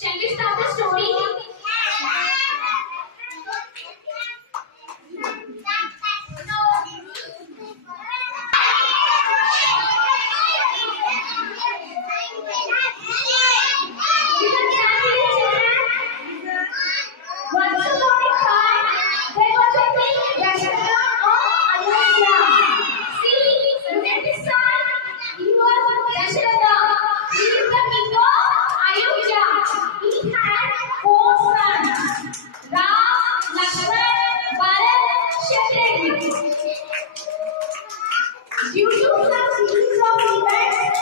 Shall we start the story? Once upon a time, there was a king, Dasharatha of Ayodhya. See, look at this side. He was Dasharatha.